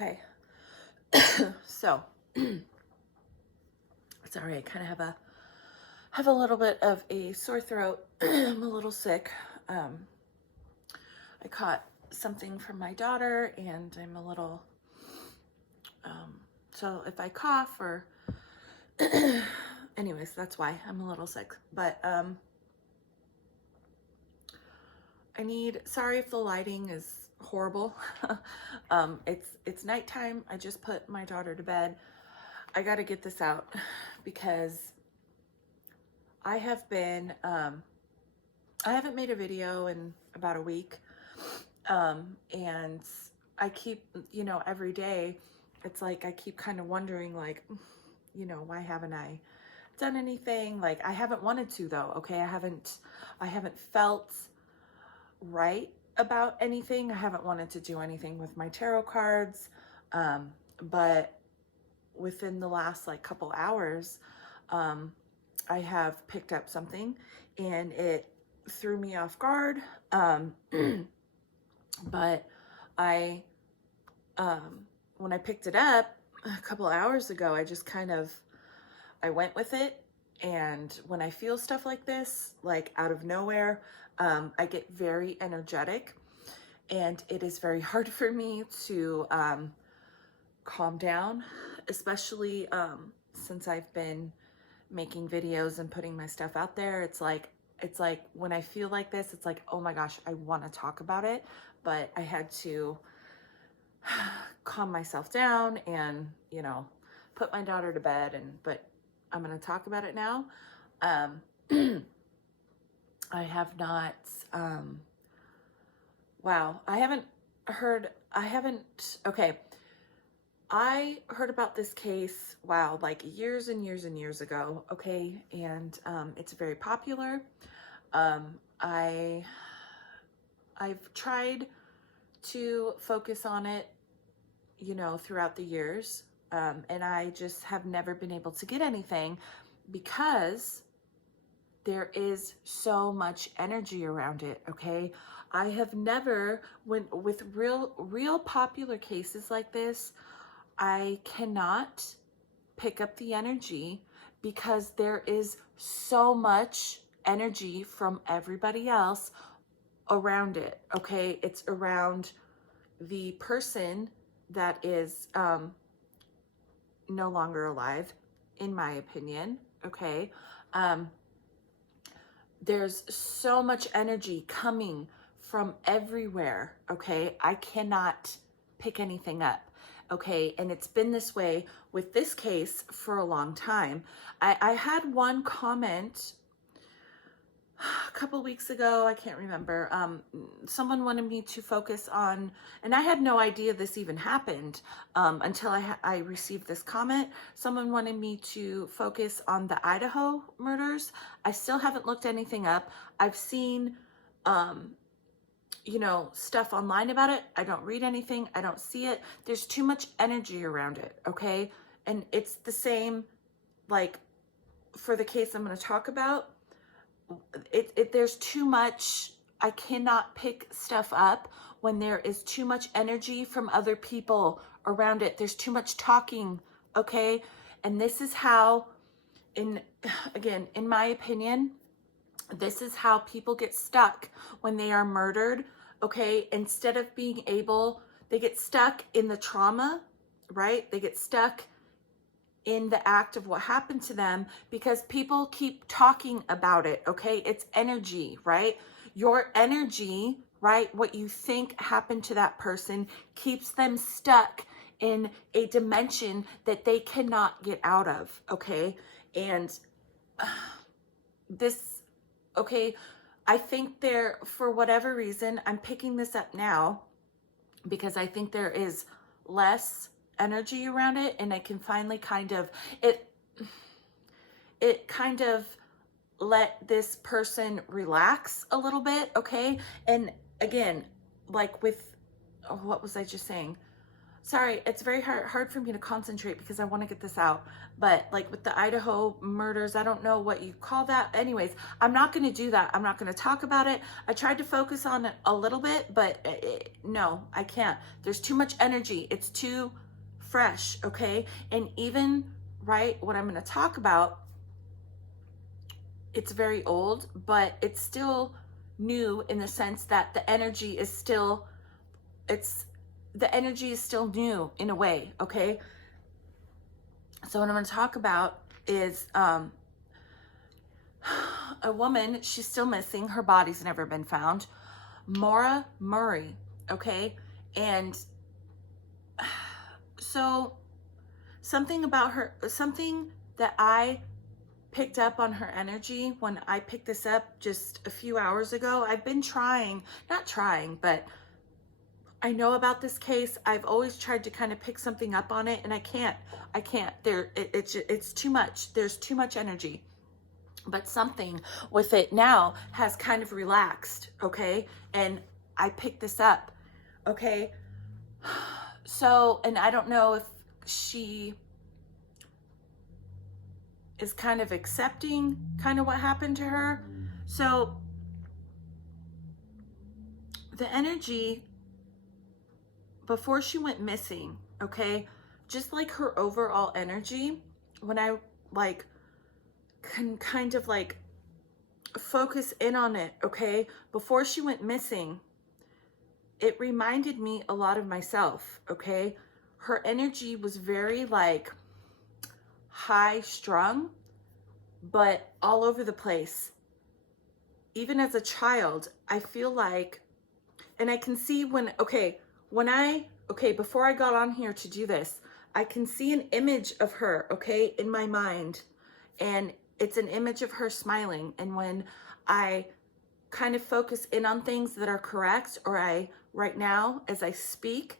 Okay. So, sorry, I kind of have a little bit of a sore throat. I'm a little sick. I caught something from my daughter, and I'm a little. So if I cough or, anyways, that's why I'm a little sick. But sorry if the lighting is horrible. It's nighttime. I just put my daughter to bed. I got to get this out because I haven't made a video in about a week. And I keep, every day it's like, I keep kind of wondering, like, why haven't I done anything? Like, I haven't wanted to though. Okay. I haven't felt right about anything. I haven't wanted to do anything with my tarot cards. But within the last couple hours, I have picked up something and it threw me off guard. But when I picked it up a couple hours ago, I just I went with it. And when I feel stuff like this, like out of nowhere, I get very energetic, and it is very hard for me to calm down, especially since I've been making videos and putting my stuff out there. It's like when I feel like this, it's like, oh my gosh, I want to talk about it, but I had to calm myself down and, put my daughter to bed, but I'm going to talk about it now. I have not, wow, I heard about this case, wow, like years and years and years ago, okay, and it's very popular. I've tried to focus on it, throughout the years, and I just have never been able to get anything because there is so much energy around it, okay? I have never, with real popular cases like this, I cannot pick up the energy because there is so much energy from everybody else around it, okay? It's around the person that is no longer alive, in my opinion, okay? There's so much energy coming from everywhere, okay? I cannot pick anything up, okay? And it's been this way with this case for a long time. I had one comment a couple weeks ago, I can't remember. Someone wanted me to focus on, and I had no idea this even happened until I received this comment. Someone wanted me to focus on the Idaho murders. I still haven't looked anything up. I've seen, stuff online about it. I don't read anything. I don't see it. There's too much energy around it, okay? And it's the same, like, for the case I'm going to talk about. There's too much. I cannot pick stuff up when there is too much energy from other people around it. There's too much talking, okay? And this is how, in my opinion, this is how people get stuck when they are murdered, okay? Instead of being able, they get stuck in the trauma, right? They get stuck in the act of what happened to them because people keep talking about it, okay? It's energy, right? Your energy, right? What you think happened to that person keeps them stuck in a dimension that they cannot get out of, okay? And okay, I think for whatever reason, I'm picking this up now because I think there is less energy around it, and I can finally it kind of let this person relax a little bit, okay? And again, like with, what was I just saying? Sorry, it's very hard for me to concentrate because I want to get this out. But like with the Idaho murders, I don't know what you call that. Anyways, I'm not going to do that. I'm not going to talk about it. I tried to focus on it a little bit, but no, I can't. There's too much energy. It's too fresh, okay? And even, right, what I'm going to talk about, it's very old, but it's still new in the sense that the energy is still, the energy is still new in a way, okay? So what I'm going to talk about is a woman, she's still missing. Her body's never been found. Maura Murray, okay? And so something about her, something that I picked up on her energy when I picked this up just a few hours ago. I've been not trying, but I know about this case. I've always tried to kind of pick something up on it, and I can't. It's too much. There's too much energy. But something with it now has kind of relaxed, okay? And I picked this up, okay? So, and I don't know if she is kind of accepting kind of what happened to her. So the energy before she went missing, okay, just like her overall energy, when I like can kind of like focus in on it, okay, before she went missing, it reminded me a lot of myself, okay? Her energy was very like high strung, but all over the place. Even as a child, I feel like, and I can see before I got on here to do this, I can see an image of her, okay, in my mind. And it's an image of her smiling. And when I kind of focus in on things that are correct, or right now, as I speak,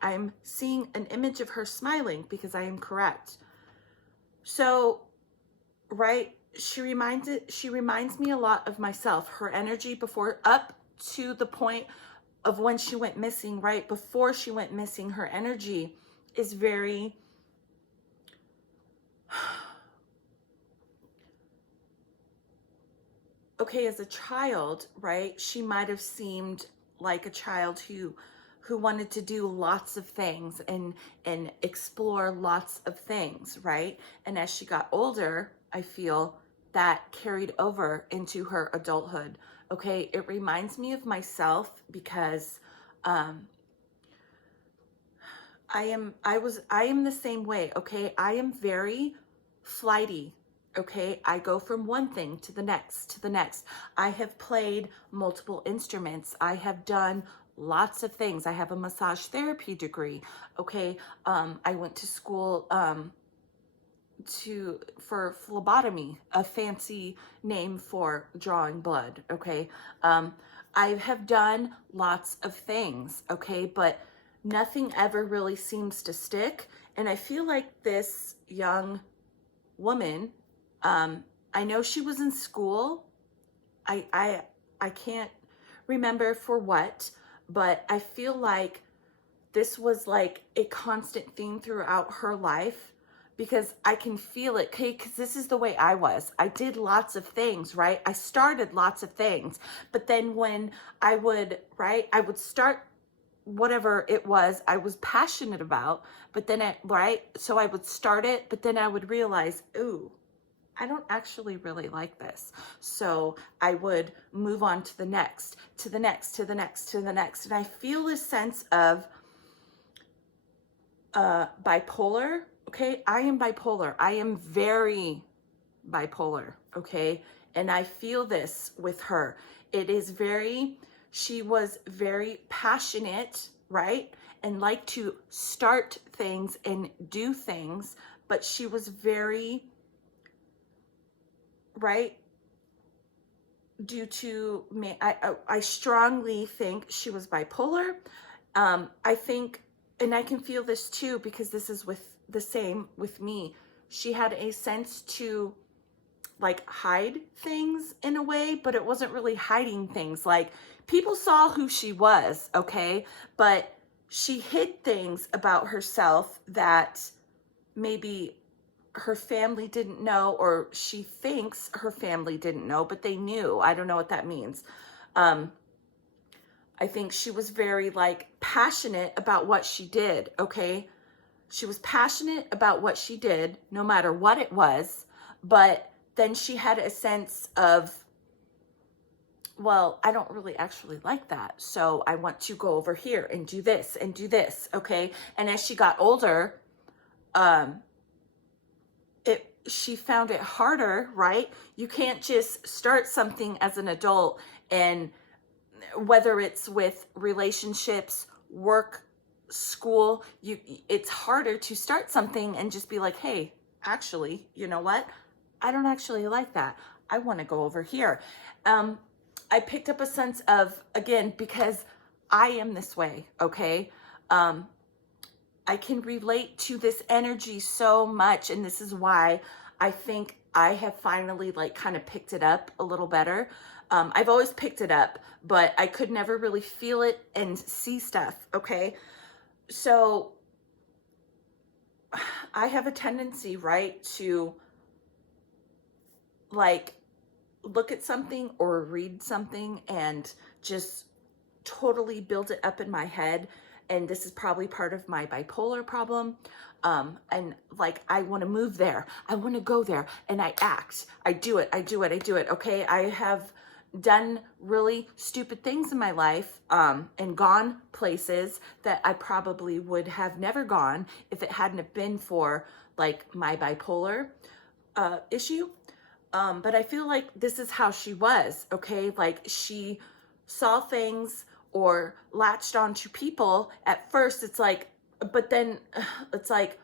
I'm seeing an image of her smiling because I am correct. So, right, she reminds me a lot of myself. Her energy before, up to the point of when she went missing, right before she went missing, her energy is very okay. As a child, right, she might have seemed like a child who wanted to do lots of things and explore lots of things, right? And as she got older, I feel that carried over into her adulthood. Okay, it reminds me of myself because I am the same way, okay? I am very flighty, okay? I go from one thing to the next, to the next. I have played multiple instruments. I have done lots of things. I have a massage therapy degree, okay? I went to school for phlebotomy, a fancy name for drawing blood, okay? I have done lots of things, okay? But nothing ever really seems to stick. And I feel like this young woman, I know she was in school. I can't remember for what, but I feel like this was like a constant theme throughout her life, because I can feel it, okay? Because this is the way I was. I did lots of things, right? I started lots of things, but then when I would start whatever it was I was passionate about, but then so I would start it, but then I would realize, ooh, I don't actually really like this. So I would move on to the next, to the next, to the next, to the next. And I feel this sense of bipolar, okay? I am bipolar. I am very bipolar, okay? And I feel this with her. She was very passionate, right? And liked to start things and do things, but she was very, right? Due to me, I strongly think she was bipolar. I think, and I can feel this too, because this is the same with me. She had a sense to like hide things in a way, but it wasn't really hiding things. Like, people saw who she was, okay? But she hid things about herself that maybe her family didn't know, or she thinks her family didn't know, but they knew. I don't know what that means. I think she was very like passionate about what she did, okay? She was passionate about what she did, no matter what it was, but then she had a sense of, well, I don't really actually like that. So I want to go over here and do this, okay? And as she got older, she found it harder, right? You can't just start something as an adult, and whether it's with relationships, work, school, it's harder to start something and just be like, hey, actually, you know what? I don't actually like that. I want to go over here. I picked up a sense of, again, because I am this way, okay? I can relate to this energy so much, and this is why I think I have finally like kind of picked it up a little better. I've always picked it up, but I could never really feel it and see stuff, okay? So I have a tendency, right, to like look at something or read something and just totally build it up in my head. And this is probably part of my bipolar problem. And like, I want to move there. I want to go there. And I act. I do it. Okay. I have done really stupid things in my life, and gone places that I probably would have never gone if it hadn't have been for like my bipolar, issue. But I feel like this is how she was. Okay. Like she saw things or latched onto people at first. It's like, but then it's like,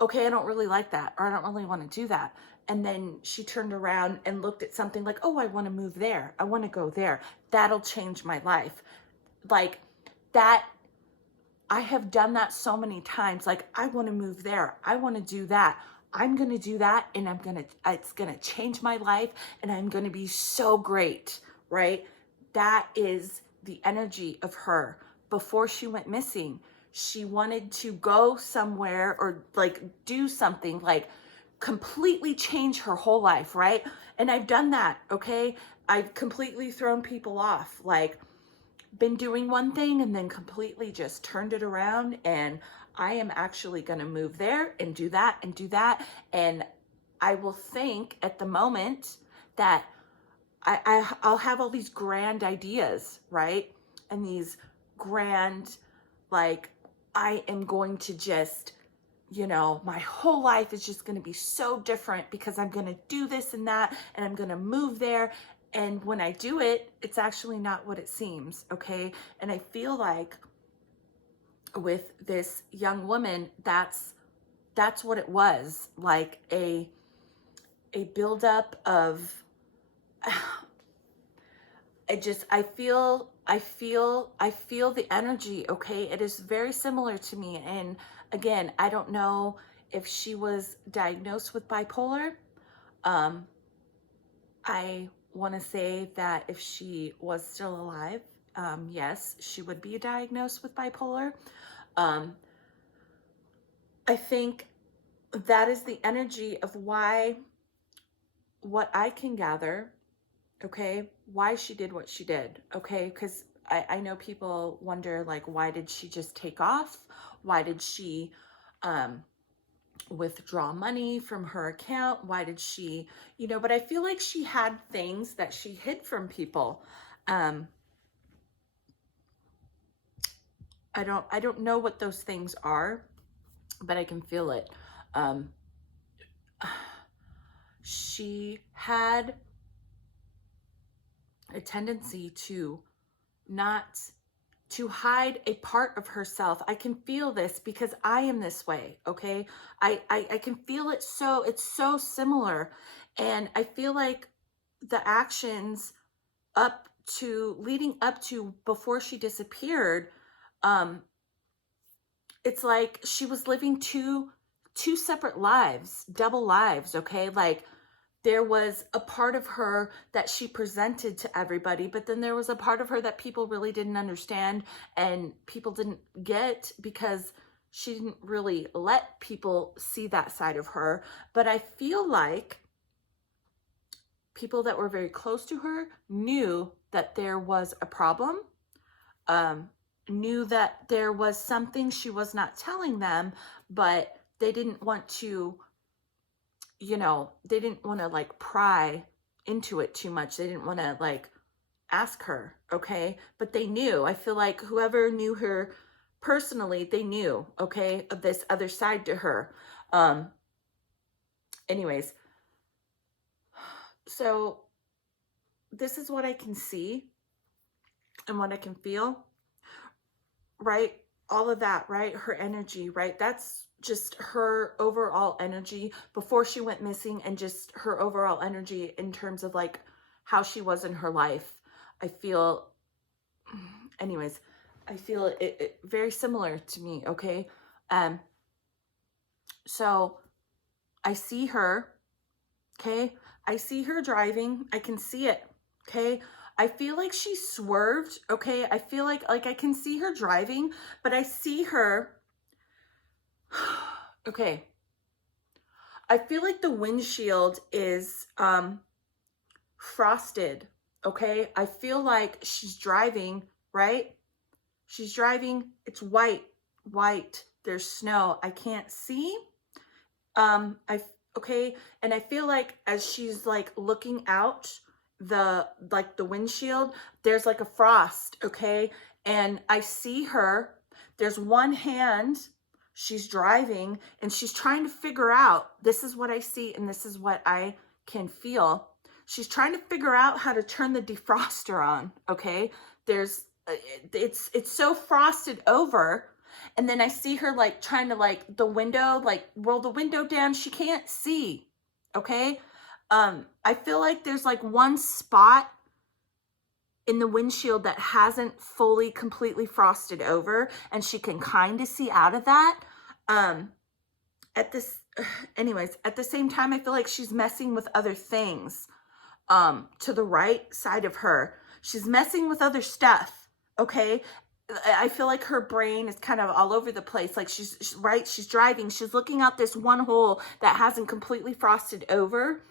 okay, I don't really like that, or I don't really want to do that. And then she turned around and looked at something like, oh, I want to move there. I want to go there. That'll change my life. Like that, I have done that so many times. Like, I want to move there. I want to do that. I'm going to do that. And it's going to change my life. And I'm going to be so great, right? That is the energy of her. Before she went missing, she wanted to go somewhere or like do something, like completely change her whole life, right? And I've done that, okay? I've completely thrown people off, like been doing one thing and then completely just turned it around, and I am actually going to move there and do that and do that. And I will think at the moment that I'll have all these grand ideas, right? And these grand, like, I am going to just, you know, my whole life is just going to be so different because I'm going to do this and that, and I'm going to move there. And when I do it, it's actually not what it seems, okay? And I feel like with this young woman, that's what it was, like a buildup of, I feel the energy, okay? It is very similar to me. And again, I don't know if she was diagnosed with bipolar. I want to say that if she was still alive, yes, she would be diagnosed with bipolar. I think that is the energy of why, what I can gather, okay, why she did what she did, okay? Because I know people wonder, like, why did she just take off? Why did she withdraw money from her account? Why did she, you know, but I feel like she had things that she hid from people. I don't know what those things are, but I can feel it. She had a tendency to not to hide a part of herself. I can feel this because I am this way, okay? I can feel it, so it's so similar. And I feel like the actions leading up to before she disappeared, it's like she was living two separate lives, double lives, okay? Like there was a part of her that she presented to everybody, but then there was a part of her that people really didn't understand and people didn't get because she didn't really let people see that side of her. But I feel like people that were very close to her knew that there was a problem, knew that there was something she was not telling them, but they didn't want to, they didn't want to like pry into it too much. They didn't want to like ask her, okay? But they knew. I feel like whoever knew her personally, they knew, okay, of this other side to her. Anyways, so this is what I can see and what I can feel, right? All of that, right? Her energy, right? That's just her overall energy before she went missing, and just her overall energy in terms of like how she was in her life. I feel, anyways, I feel it very similar to me, okay? So I see her, okay? I see her driving. I can see it, okay? I feel like she swerved, okay? I feel like I can see her driving, but I see her, okay. I feel like the windshield is frosted, okay? I feel like she's driving, right? She's driving, it's white, there's snow. I can't see. Okay, and I feel like as she's like looking out the windshield, there's like a frost, okay? And I see her, there's one hand, she's driving and she's trying to figure out, this is what I see and this is what I can feel. She's trying to figure out how to turn the defroster on, okay? It's so frosted over. And then I see her like trying to like the window, like roll the window down. She can't see, okay? I feel like there's like one spot in the windshield that hasn't fully completely frosted over, and she can kind of see out of that. Anyways, at the same time, I feel like she's messing with other things to the right side of her. She's messing with other stuff, okay? I feel like her brain is kind of all over the place. Like she's driving. She's looking out this one hole that hasn't completely frosted over.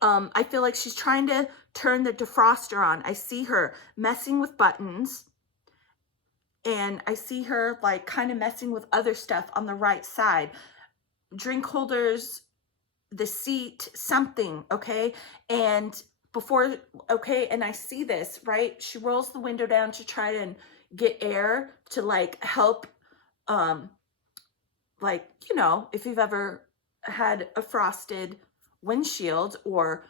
I feel like she's trying to turn the defroster on. I see her messing with buttons, and I see her like kind of messing with other stuff on the right side. Drink holders, the seat, something, okay? And and I see this, right? She rolls the window down to try to get air to like help, if you've ever had a frosted windshield, or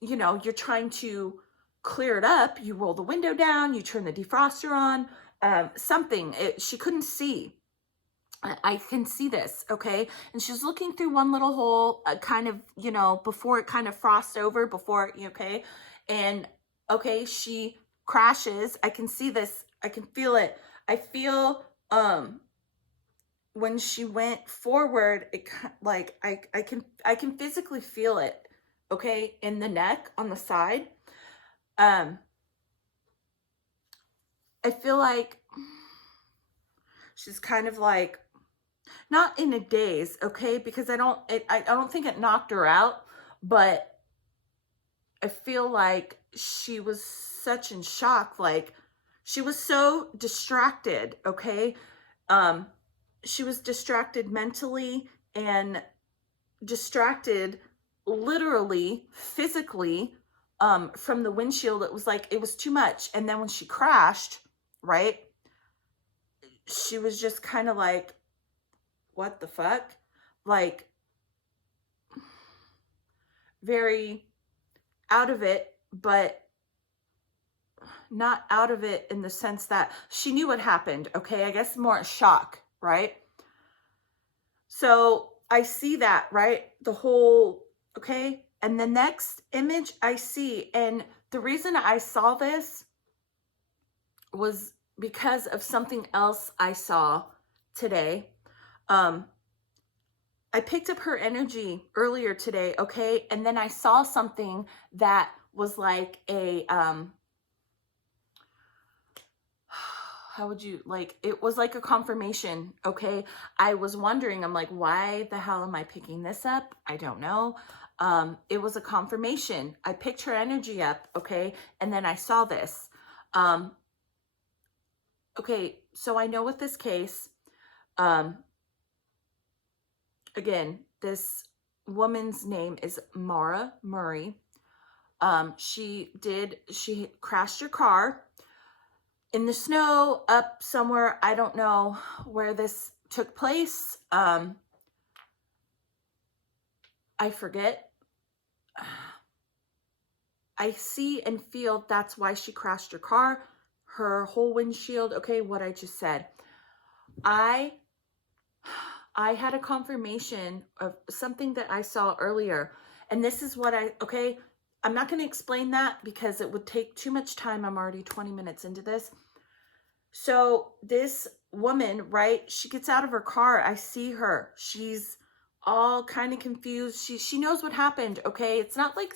you're trying to clear it up, you roll the window down, you turn the defroster on, she couldn't see. I can see this, okay? And she's looking through one little hole, kind of, before it kind of frosts over, okay? And, okay, she crashes. I can see this. I can feel it. I feel, when she went forward, it like, I can physically feel it, okay? In the neck, on the side. I feel like she's kind of like, not in a daze, okay? Because I don't think it knocked her out, but I feel like she was such in shock. Like she was so distracted, okay? She was distracted mentally and distracted literally, physically, from the windshield. It was like, it was too much. And then when she crashed, right? She was just kind of like, what the fuck? Like, very out of it, but not out of it in the sense that she knew what happened, okay? I guess more shock, right? So I see that, right? The whole, okay? And the next image I see, and the reason I saw this was because of something else I saw today. I I picked up her energy earlier today, okay? And then I saw something that was like a, how would you, like, it was like a confirmation, okay? I was wondering, I'm like, why the hell am I picking this up? I don't know. It was a confirmation. I picked her energy up, okay? And then I saw this. Okay, so I know with this case, again, this woman's name is Maura Murray. She crashed her car in the snow up somewhere. I don't know where this took place. I forget. I see and feel that's why she crashed her car, her whole windshield. Okay, what I just said. I had a confirmation of something that I saw earlier. And this is what okay, I'm not going to explain that because it would take too much time. I'm already 20 minutes into this. So this woman, right, she gets out of her car. I see her. She's all kind of confused. She knows what happened, okay? It's not like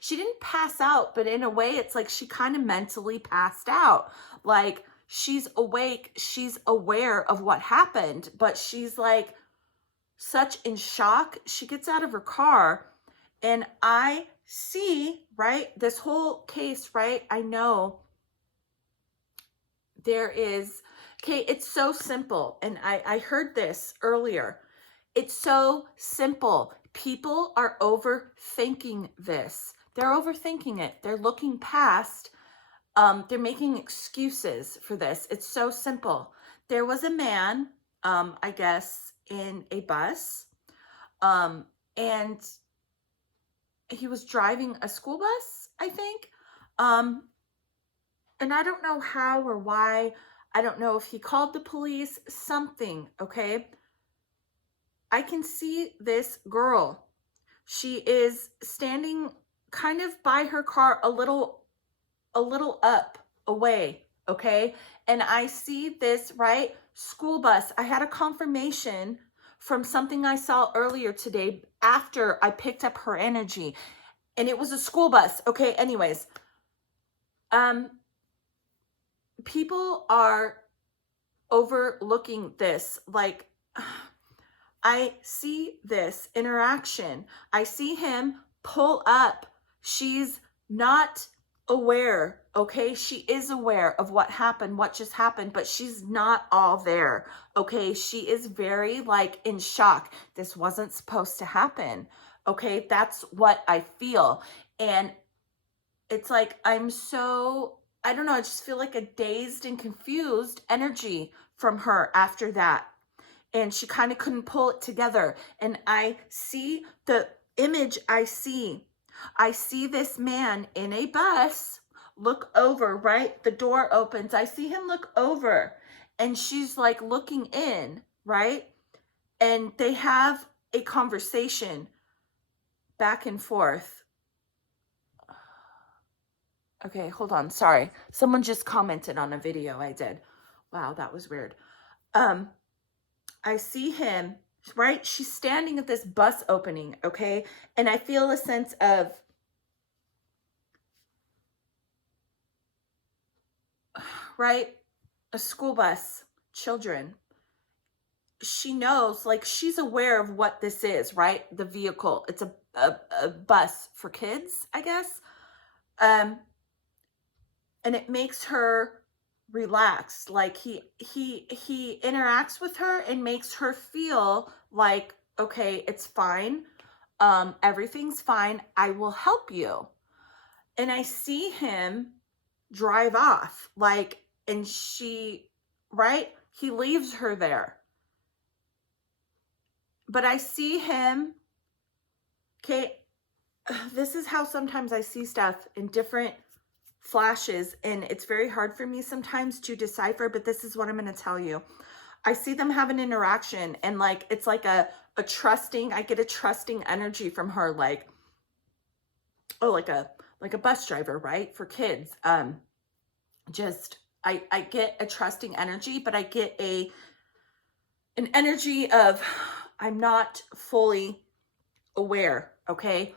she didn't pass out, but in a way, it's like she kind of mentally passed out. Like, she's awake, she's aware of what happened, but she's like such in shock. She gets out of her car and I see, right, this whole case, right? I know there is, okay, it's so simple. And I heard this earlier. It's so simple. People are overthinking this. They're overthinking it. They're looking past. They're making excuses for this. It's so simple. There was a man, I guess, in a bus, and he was driving a school bus, I think. And I don't know how or why. I don't know if he called the police, something, okay? I can see this girl. She is standing kind of by her car a little up away, okay? And I see this, right, school bus. I had a confirmation from something I saw earlier today after I picked up her energy, and it was a school bus, okay? Anyways, people are overlooking this. Like, I see this interaction. I see him pull up. She's not aware, okay? She is aware of what happened, what just happened, but she's not all there, okay? She is very, like, in shock. This wasn't supposed to happen, okay? That's what I feel. And it's like, I'm so, I don't know, I just feel like a dazed and confused energy from her after that. And she kind of couldn't pull it together. And I see the image I see this man in a bus look over, right? The door opens. I see him look over and she's like looking in, right? And they have a conversation back and forth. Okay, hold on. Sorry. Someone just commented on a video I did. Wow, that was weird. I see him, right? She's standing at this bus opening, okay? And I feel a sense of, right? A school bus, children. She knows, like, she's aware of what this is, right? The vehicle. It's a bus for kids, I guess. And it makes her relaxed. Like, he interacts with her and makes her feel like, okay, it's fine. Everything's fine. I will help you. And I see him drive off, like, and she, right? He leaves her there. But I see him, okay, this is how sometimes I see stuff in different flashes, and it's very hard for me sometimes to decipher, but this is what I'm going to tell you. I see them have an interaction, and like, it's like a trusting, I get a trusting energy from her, like, oh, like a bus driver, right? For kids. Just, I get a trusting energy, but I get an energy of I'm not fully aware, okay?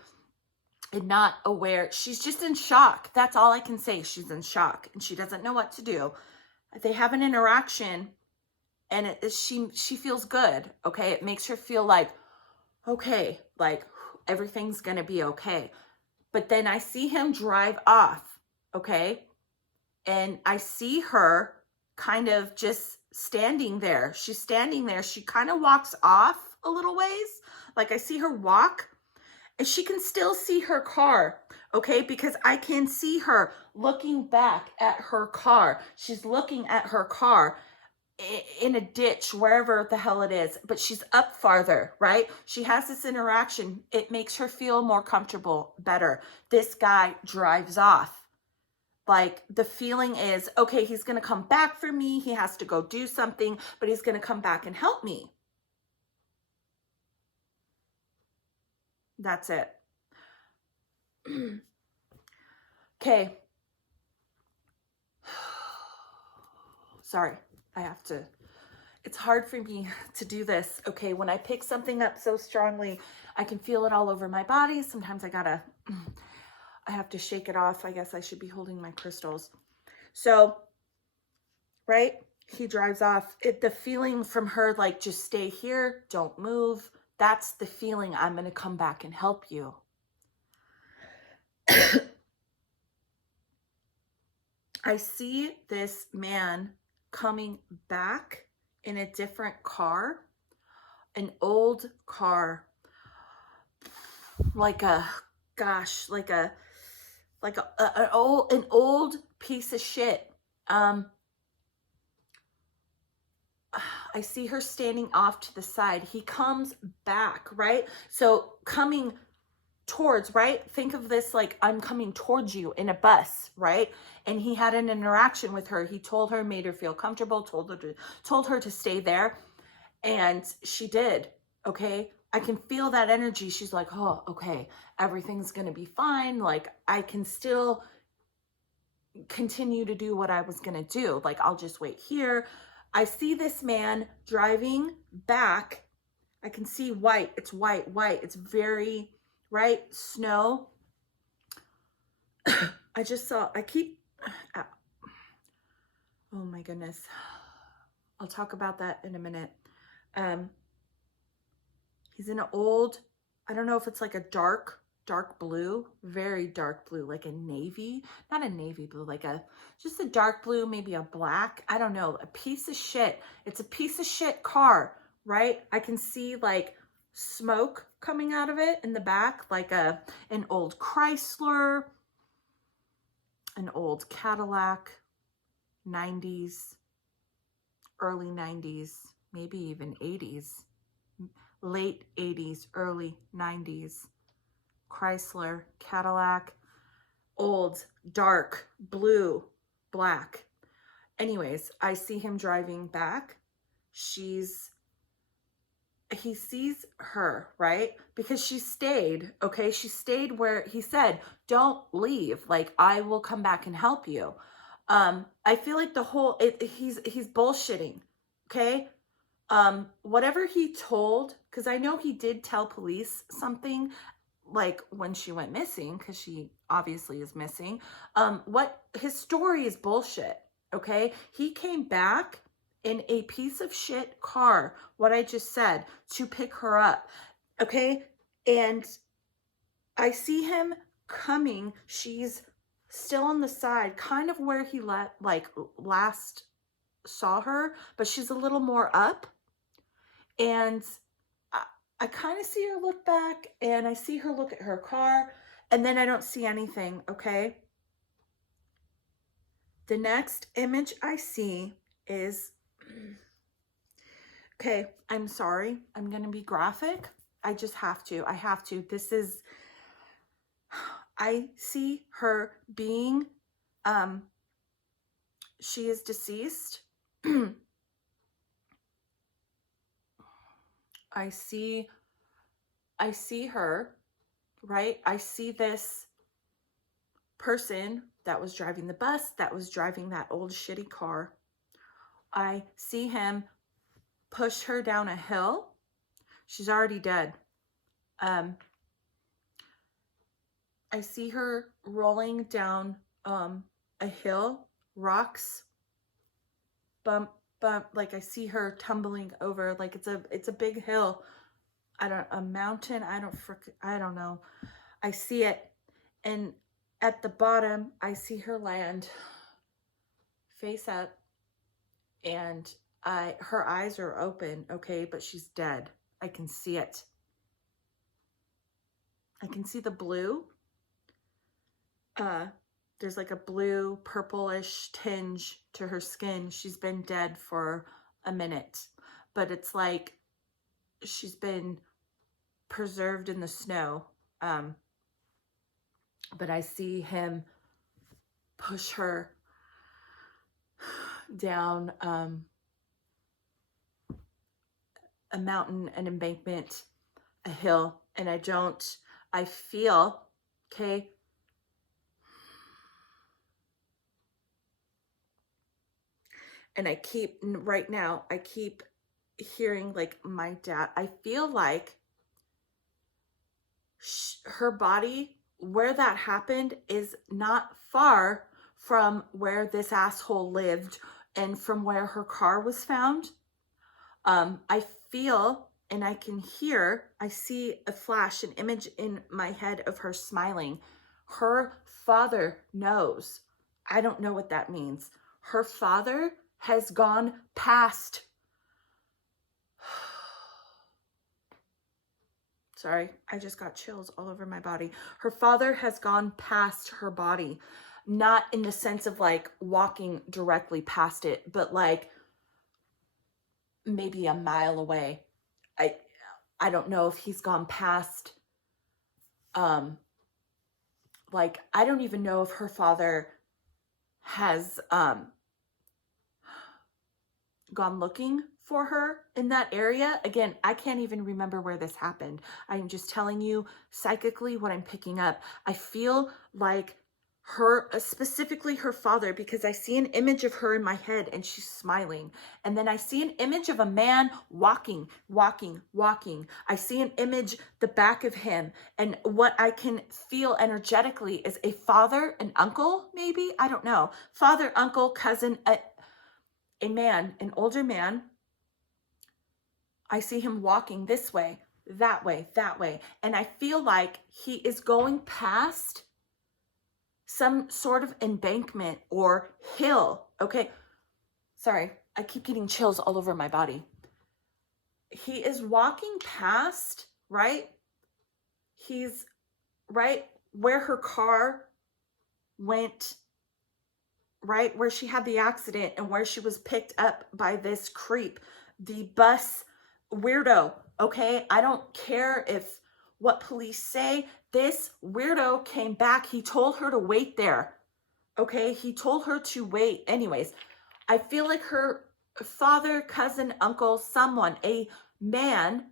And not aware. She's just in shock. That's all I can say. She's in shock and she doesn't know what to do. They have an interaction and she feels good, okay? It makes her feel like, okay, like everything's gonna be okay. But then I see him drive off, okay? And I see her kind of just standing there. She's standing there. She kind of walks off a little ways. Like I see her walk and she can still see her car, okay? Because I can see her looking back at her car. She's looking at her car in a ditch, wherever the hell it is, but she's up farther, right? She has this interaction. It makes her feel more comfortable, better. This guy drives off. Like the feeling is, okay, he's going to come back for me. He has to go do something, but he's going to come back and help me. That's it. Okay. Sorry, I have to. It's hard for me to do this. Okay, when I pick something up so strongly, I can feel it all over my body. Sometimes I have to shake it off. I guess I should be holding my crystals. So, right? He drives off. The feeling from her, like, just stay here, don't move. That's the feeling. I'm going to come back and help you. I see this man coming back in a different car, an old car, like an old piece of shit. I see her standing off to the side. He comes back, right? So coming towards, right? Think of this like I'm coming towards you in a bus, right? And he had an interaction with her. He told her, made her feel comfortable, told her to stay there. And she did, okay? I can feel that energy. She's like, oh, okay, everything's going to be fine. Like I can still continue to do what I was going to do. Like I'll just wait here. I see this man driving back. I can see white. It's white. It's very, right? Snow. Oh my goodness. I'll talk about that in a minute. He's in an old, I don't know if it's like a dark blue, very dark blue, like a navy, not a navy blue, like just a dark blue, maybe a black, I don't know, a piece of shit. It's a piece of shit car, right? I can see like smoke coming out of it in the back, like an old Chrysler, an old Cadillac, 90s, early 90s, maybe even 80s, late 80s, early 90s, Chrysler, Cadillac, old, dark, blue, black. Anyways, I see him driving back. He sees her, right? Because she stayed, okay? She stayed where he said, don't leave. Like, I will come back and help you. I feel like he's bullshitting, okay? Whatever he told, because I know he did tell police something, like when she went missing, because she obviously is missing. What his story is bullshit, okay? He came back in a piece of shit car, what I just said, to pick her up, okay? And I see him coming. She's still on the side, kind of where he last saw her, but she's a little more up. And I kind of see her look back, and I see her look at her car, and then I don't see anything, okay? The next image I see is, okay, I'm sorry. I'm going to be graphic. I just have to. I have to. I see her being, she is deceased. I see her, right? I see this person that was driving the bus, that was driving that old shitty car. I see him push her down a hill. She's already dead. I see her rolling down a hill, rocks, bump, like I see her tumbling over, like it's a big hill. A mountain, I don't know. I see it. And at the bottom, I see her land face up, and her eyes are open, okay, but she's dead. I can see it. I can see the blue. There's like a blue purplish tinge to her skin. She's been dead for a minute, but it's like she's been preserved in the snow. But I see him push her down a mountain, an embankment, a hill, and I feel, okay, and I keep hearing like my dad. I feel like her body, where that happened, is not far from where this asshole lived and from where her car was found. I feel and I can hear, I see a flash, an image in my head of her smiling. Her father knows. I don't know what that means. Her father has gone past. Sorry, I just got chills all over my body. Her father has gone past her body, not in the sense of like walking directly past it, but like maybe a mile away. I don't know if he's gone past, like, I don't even know if her father has gone looking for her in that area. Again, I can't even remember where this happened. I'm just telling you psychically what I'm picking up. I feel like specifically her father, because I see an image of her in my head and she's smiling. And then I see an image of a man walking. I see an image, the back of him. And what I can feel energetically is a father, an uncle, maybe, I don't know. Father, uncle, cousin, a man, an older man. I see him walking this way, that way, that way. And I feel like he is going past some sort of embankment or hill. Okay. Sorry. I keep getting chills all over my body. He is walking past, right? He's right where her car went, right where she had the accident and where she was picked up by this creep, the bus weirdo. Okay. I don't care if what police say. This weirdo came back. He told her to wait there. Okay. He told her to wait. Anyways, I feel like her father, cousin, uncle, someone, a man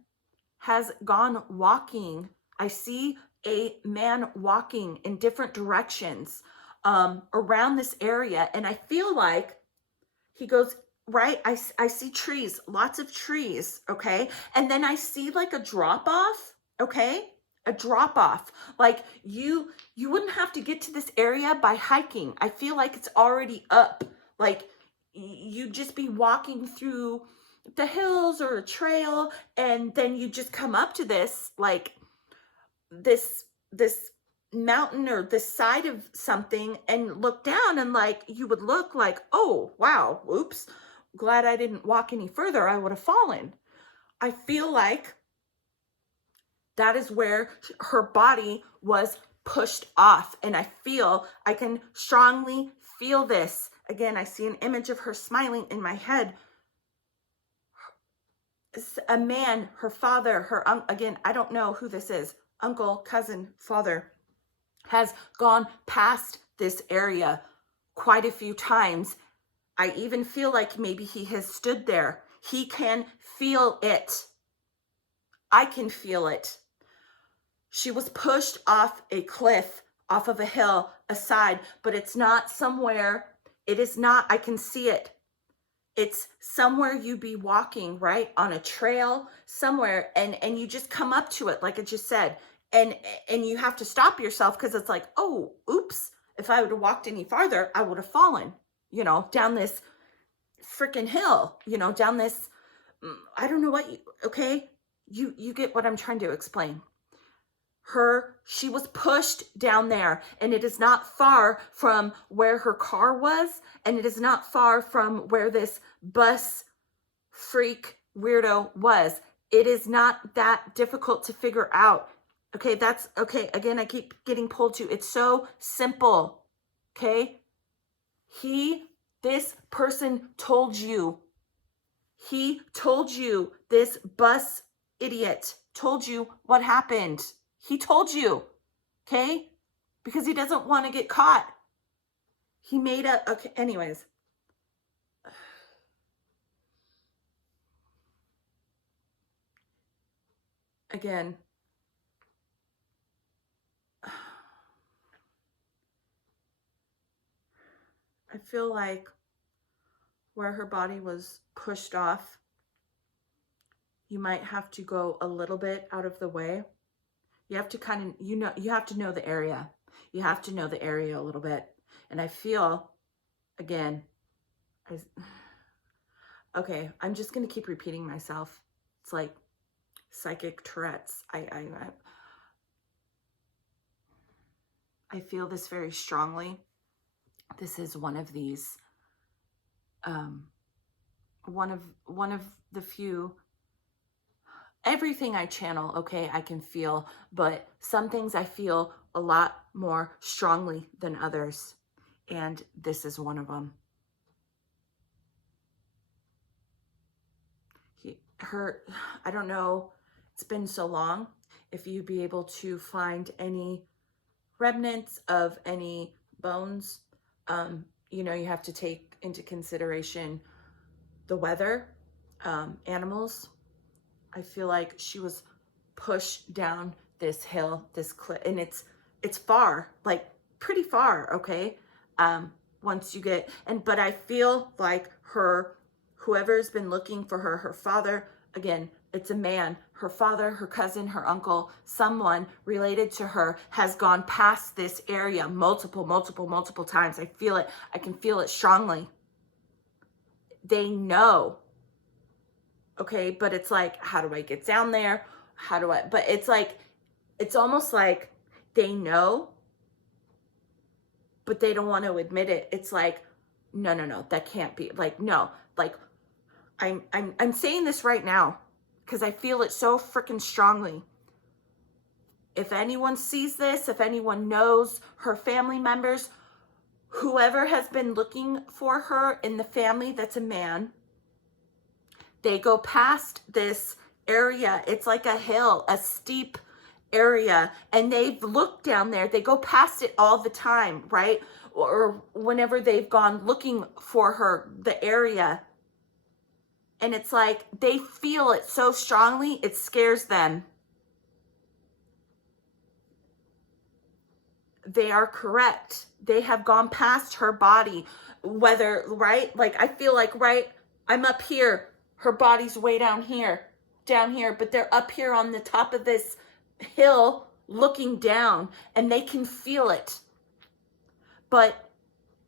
has gone walking. I see a man walking in different directions around this area. And I feel like he goes, right? I see trees, lots of trees. Okay. And then I see like a drop off. Okay. A drop off. Like you wouldn't have to get to this area by hiking. I feel like it's already up. Like you'd just be walking through the hills or a trail, and then you just come up to this, like this mountain or this side of something and look down, and like you would look like, oh, wow, oops, glad I didn't walk any further. I would have fallen. I feel like that is where her body was pushed off. And I can strongly feel this. Again, I see an image of her smiling in my head. A man, her father, again, I don't know who this is. Uncle, cousin, father, has gone past this area quite a few times. I even feel like maybe he has stood there. He can feel it. I can feel it. She was pushed off a cliff, off of a hill, aside, but it's not somewhere. It is not, I can see it. It's somewhere you be walking, right? On a trail somewhere, and you just come up to it, like I just said, and you have to stop yourself because it's like, oh, oops. If I would have walked any farther, I would have fallen, down this freaking hill, down this, I don't know what okay? You get what I'm trying to explain. She was pushed down there, and it is not far from where her car was, and it is not far from where this bus freak weirdo was. It is not that difficult to figure out. Okay, that's okay. Again, I keep getting pulled to. It's so simple. Okay? This person told you. He told you, this bus idiot told you what happened. He told you, okay? Because he doesn't want to get caught. He made up, okay, anyways. Again, I feel like where her body was pushed off, you might have to go a little bit out of the way. You have to kind of, you have to know the area. You have to know the area a little bit. And I feel, again, okay, I'm just going to keep repeating myself. It's like psychic Tourette's. I feel this very strongly. This is one of these, one of the few. Everything I channel, okay, I can feel, but some things I feel a lot more strongly than others, and this is one of them. I don't know, it's been so long, if you'd be able to find any remnants of any bones. You have to take into consideration the weather, animals. I feel like she was pushed down this hill, this cliff, and it's far, like pretty far, okay? Once you get, but I feel like whoever's been looking for her father, again, it's a man, her father, her cousin, her uncle, someone related to her has gone past this area multiple times. I feel it. I can feel it strongly. They know. Okay, but it's like, how do I get down there? But it's like, it's almost like they know, but they don't want to admit it. It's like, no, that can't be. Like, no, like, I'm saying this right now because I feel it so freaking strongly. If anyone sees this, if anyone knows her family members, whoever has been looking for her in the family that's a man, they go past this area. It's like a hill, a steep area, and they've looked down there. They go past it all the time, right? Or whenever they've gone looking for her, the area. And it's like they feel it so strongly, it scares them. They are correct. They have gone past her body, whether, right? Like, I feel like, right, I'm up here. Her body's way down here, but they're up here on the top of this hill looking down, and they can feel it. But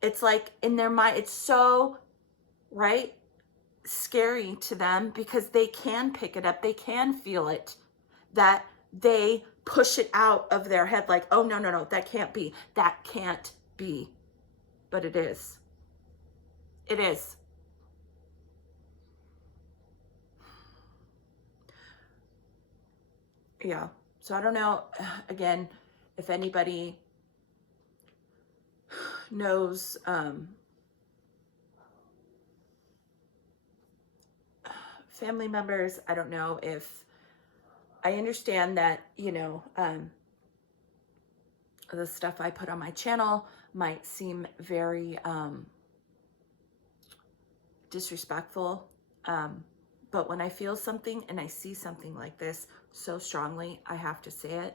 it's like in their mind, it's so, right, scary to them because they can pick it up. They can feel it, that they push it out of their head like, oh, no, that can't be. That can't be. But it is. It is. Yeah. So I don't know, again, if anybody knows family members. I don't know if, I understand that, the stuff I put on my channel might seem very disrespectful. But when I feel something and I see something like this so strongly, I have to say it.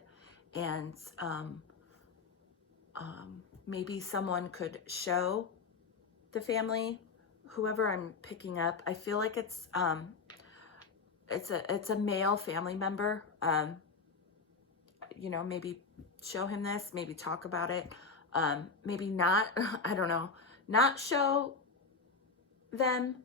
And maybe someone could show the family whoever I'm picking up, I feel like it's a male family member. You know, maybe show him this, maybe talk about it, maybe not, I don't know, not show them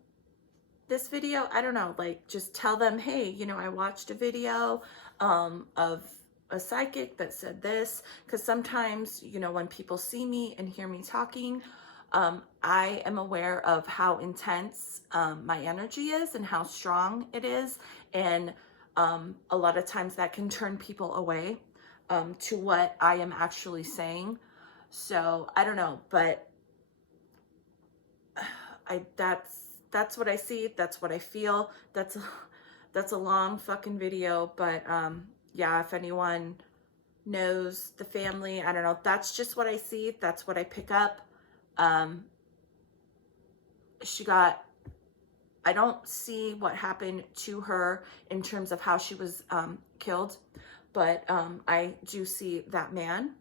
this video. I don't know, like just tell them, hey, you know, I watched a video of a psychic that said this, because sometimes, you know, when people see me and hear me talking, I am aware of how intense my energy is and how strong it is, and a lot of times that can turn people away to what I am actually saying. So I don't know, but that's what I see, that's what I feel. That's a long fucking video, but yeah, if anyone knows the family, I don't know, that's just what I see, that's what I pick up. She got, I don't see what happened to her in terms of how she was killed, but I do see that man.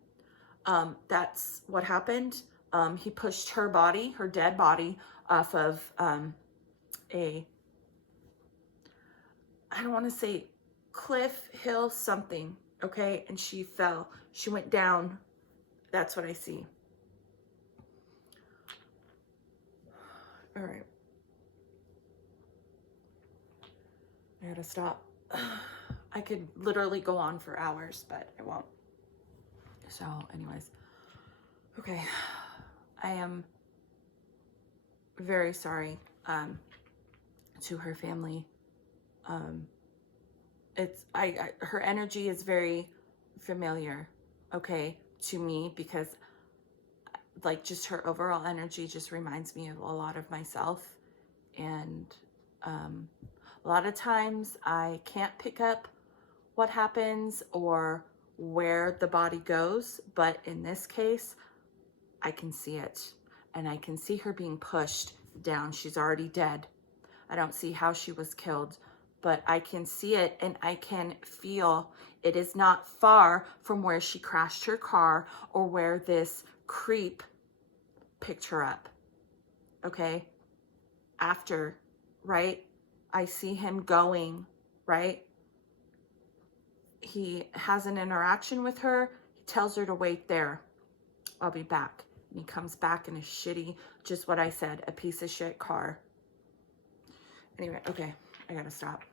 That's what happened. He pushed her body, her dead body, off of I don't want to say cliff, hill, something, okay? And she fell. She went down. That's what I see. All right. I gotta stop. I could literally go on for hours, but I won't. So anyways, okay. I am very sorry to her family. Her energy is very familiar, okay, to me, because like just her overall energy just reminds me of a lot of myself. And a lot of times I can't pick up what happens or where the body goes, but in this case, I can see it, and I can see her being pushed down. She's already dead. I don't see how she was killed, but I can see it, and I can feel it is not far from where she crashed her car or where this creep picked her up, okay? After, right? I see him going, right? He has an interaction with her. He tells her to wait there. I'll be back. And he comes back in a shitty, just what I said, a piece of shit car. Anyway, okay, I gotta stop.